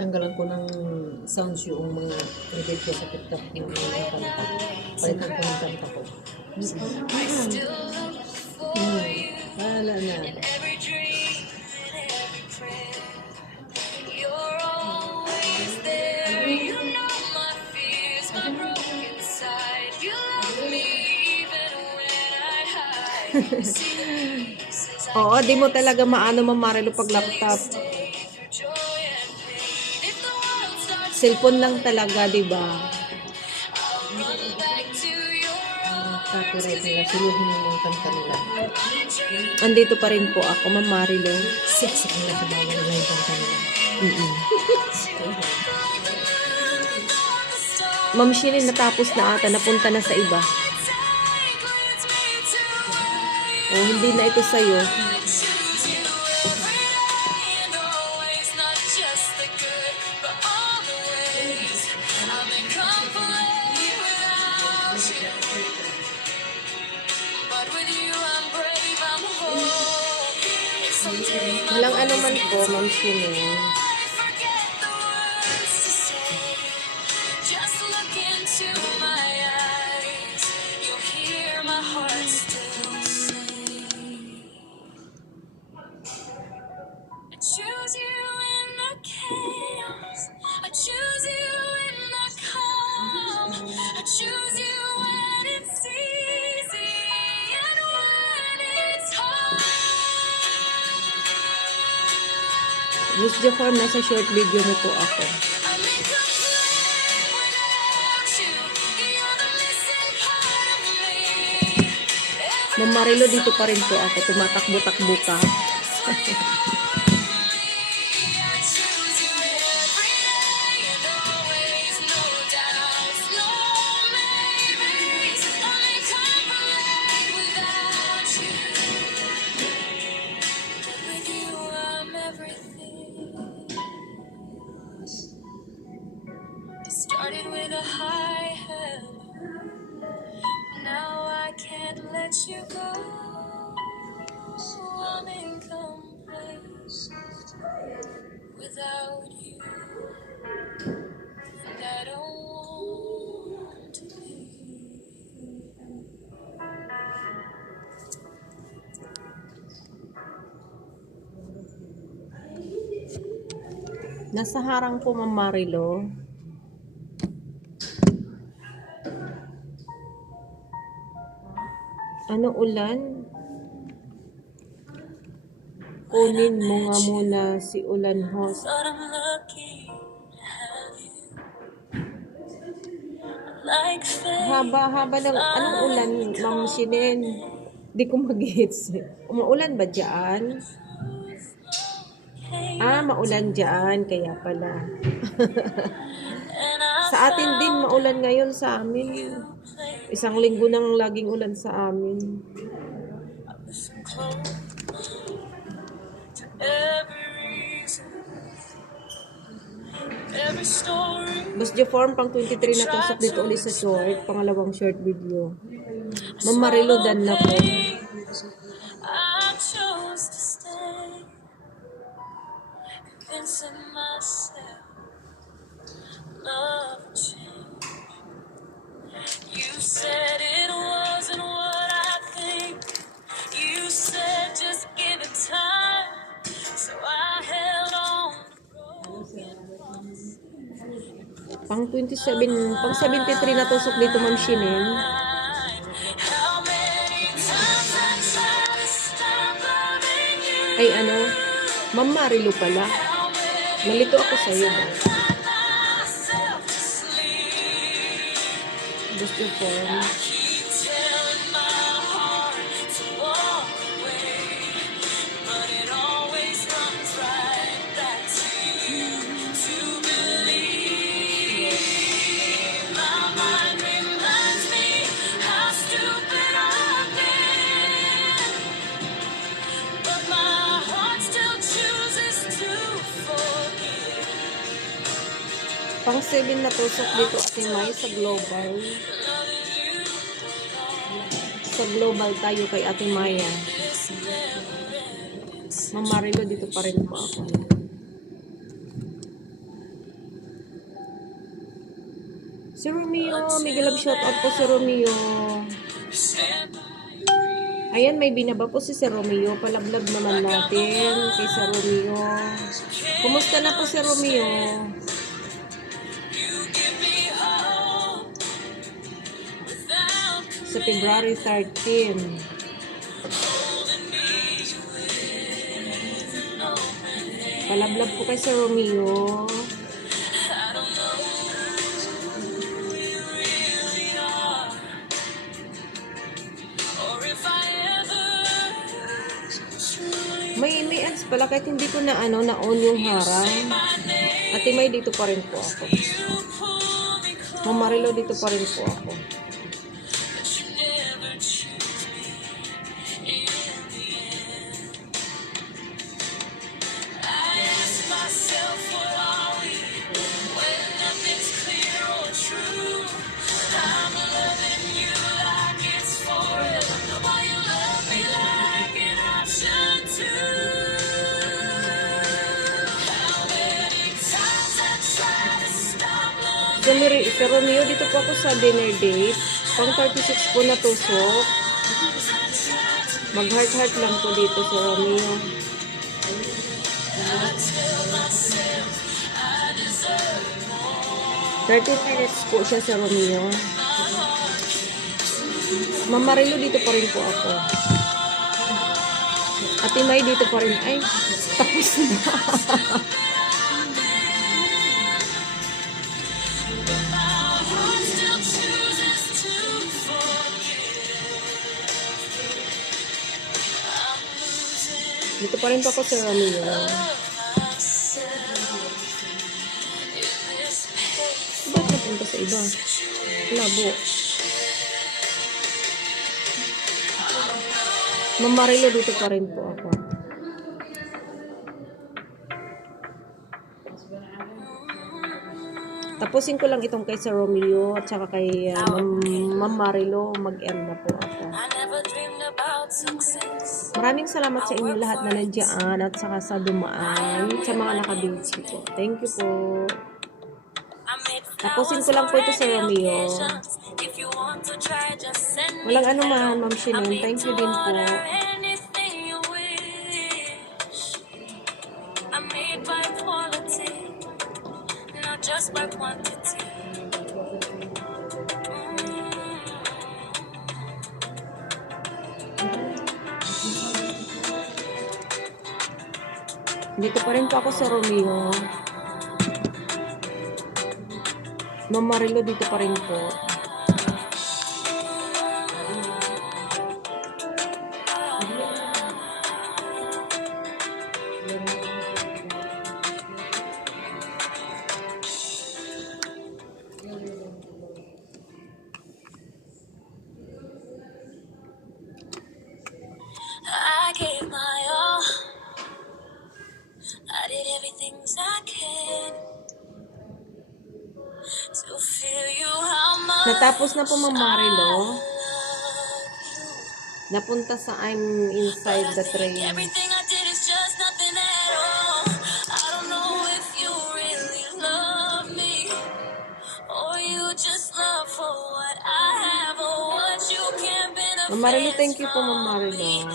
Tanggalan ko ng sounds yung mga edit ko sa TikTok, yung mga kanta. Palitan ko ng kanta ko. Wala na. Oo, di mo talaga maano mamarelo pag laptop. Cellphone lang talaga, di ba? Copyright nila, suluhin mo yung kanta nila. Andito pa rin po ako, Ma'am Marilo. Sexy nila sa bago nila yung kanta nila. Ma'am Shinin, natapos na ata, napunta na sa iba. Oh, hindi na ito sa'yo. Walang ano man po, Ma'am Shinin. Choose you in the chaos. I choose you in the calm. I choose you when it's easy and when it's hard. Miss Jafar, nasa short video na po ako. Ma'am Marilo, dito pa rin po ako. Tumatakbo-takbo ka. Started with a high hello. Now I can't let you go. I'm incomplete without you, and I don't want to leave. Nasa harang po, Ma'am Marilo. Ano ulan? Kunin mo nga muna si Ulan Host. Haba-haba ng anong ulan, Ma'am Shinin? Di ko mag-hits. Umuulan ba dyan? Ah, maulan dyan. Kaya pala. Sa atin din, maulan ngayon sa amin. Isang linggo nang laging ulan sa amin. Bas Form pang 23 na tusok dito ulit sa short. Pangalawang short video. Ma'am Marilo, dan na po. You said it wasn't what I think. You said just give it time. So I held on. Pang 27, pang 73 na tusok dito, Ma'am Shinin. Ay ano, Ma'am Marilo pala. Nalito ako sa iyo ba? Gusto ko. Pang 7 na tusok dito Ate May sa global. Sa global tayo kay Ate Maya. Ma'am Marilo, dito pa rin po ako. Si Romeo, Miguel Love, shout out po si Romeo. Ayan, may binaba po si Sir Romeo. Palablab naman natin kay Sir Romeo. Kumusta na po si Romeo? Sa February 13. Palablab po kay Sir Romeo. May ads pala kahit hindi ko na na-on yung harang. Ate May, dito pa rin po ako. Mamarilo, dito pa rin po ako. Si Romeo, dito po ako sa dinner date. Pang 36 po na tusok. Mag-heart-heart lang po dito si Romeo. 30 minutes po siya sa Romeo. Mamarilo, dito pa rin po ako. Ate May, dito pa rin. Ay, tapos na. Dito pa rin po ako sa Romeo. Ba't napunta sa iba? Labo. Mamarilo, dito pa rin po ako. Tapusin ko lang itong kay Sir Romeo at saka kay Ma'am Marilo. Mag-end na po ako. Maraming salamat sa inyo lahat na nandiyan at saka sa dumaan, sa mga nakabinsi po. Thank you po. Tapusin ko lang po ito sa Romeo. Walang anuman, Ma'am Shinin. Thank you din po. Just by quantity. Dito pa rin po ako sa Romeo. Ma'am Marilo, dito pa rin po. I gave my all. I did everything I can to feel you how much. Natapos na po Ma'am Marilo. Napunta sa I'm Inside the Train. Everything I did is just nothing at all. I don't know if you really love me or you just love for what I have or what you can benefit. Ma'am Marilo, thank you po Ma'am Marilo.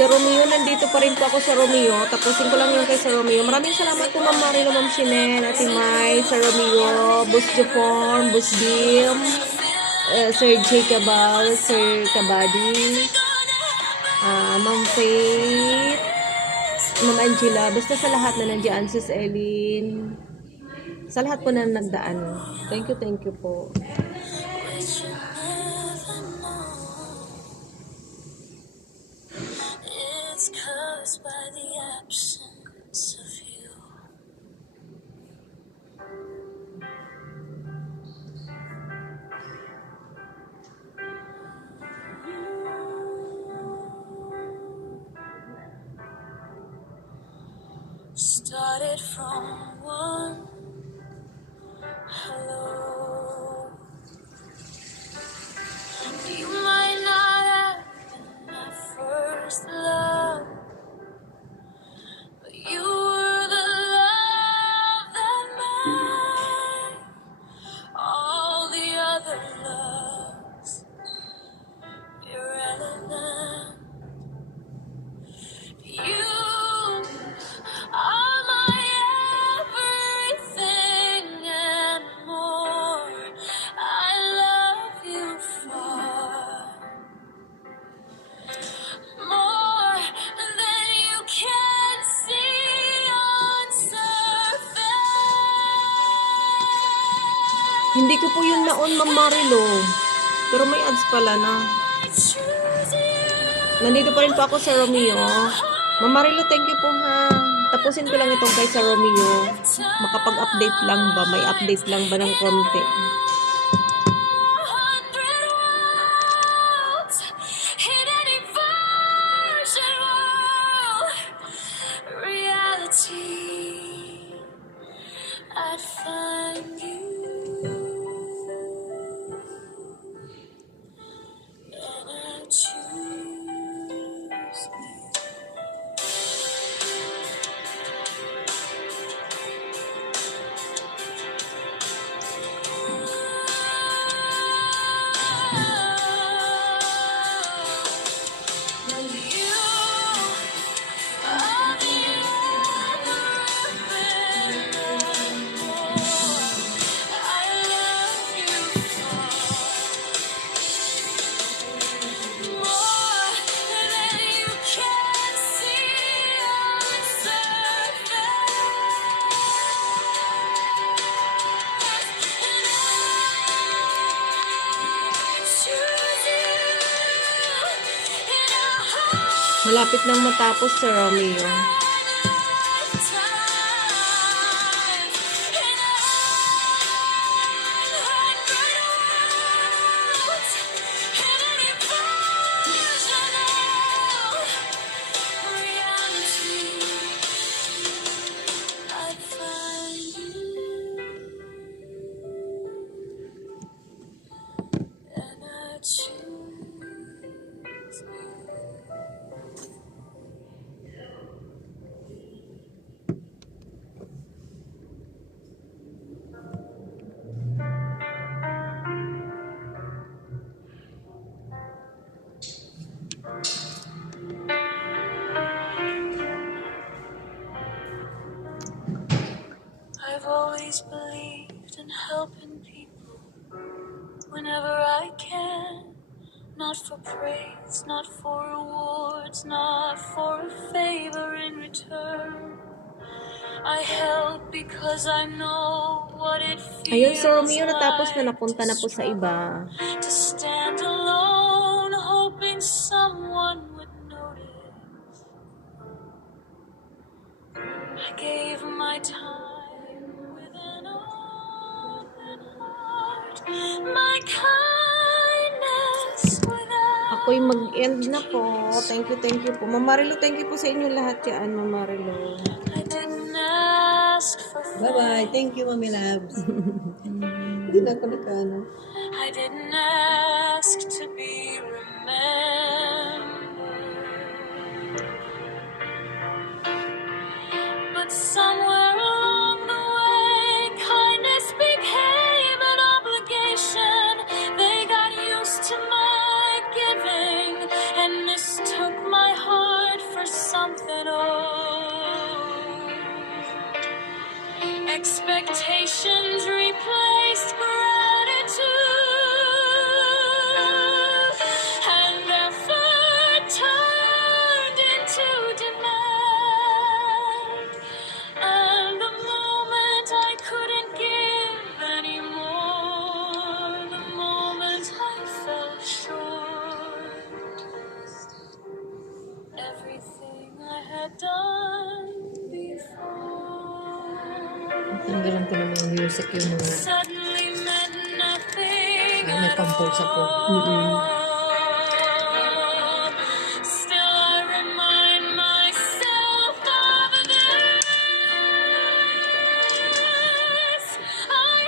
Si Romeo, nandito pa rin po ako sa Romeo. Tapusin ko lang yung kay Sir Romeo. Maraming salamat po Ma'am Marilo, Ma'am Shinen, Ate May, Sir Romeo, Boss Jupon, Boss Dim, Sir J. Cabal, Sir Kabadi, Ma'am Faith, Ma'am Angela, basta sa lahat na nandiyan, Sis Eileen, sa lahat po na nagdaan. Thank you po. It's caused by the absence of you. started from one hello. You might not have been my first love, but you were the love that made all the other loves irrelevant. You are my everything and more. I love you far more than you can see on surface. Hindi ko po yun naon, Ma'am Marilo. Pero may ads pala na. I choose you. Nandito pa rin po ako sa Romeo. Ma'am Marilo, thank you po ha. Tapusin ko lang itong kay sa Romeo. Makapag-update lang ba? May update lang ba ng konti? I'd find you, and I choose you. Malapit nang matapos sa Romeo. I've always believed in helping people whenever I can. Not for praise, not for rewards, not for a favor in return. I help because I know what it Ayun, feels sa Romeo natapos na, like napunta na po sa iba. to stand alone, hoping someone would notice. I gave my time with an open heart, my kindness without. Ako'y mag-end na po. Thank you po. Ma'am Marilo, thank you po sa inyo lahat yan, Ma'am Marilo. I didn't ask for Bye-bye. Thank you, Mami Labs. Hindi na ako nakaano. I didn't ask to be remembered, but somewhere along the way, kindness became an obligation. They got used to my giving and mistook my heart for something old. Expectations replaced gratitude, and effort turned into demand. And the moment I couldn't give anymore, the moment I fell short, everything I had done before Tanggalan ko ng mga music yung mga suddenly meant nothing may at pampulsa ko. all.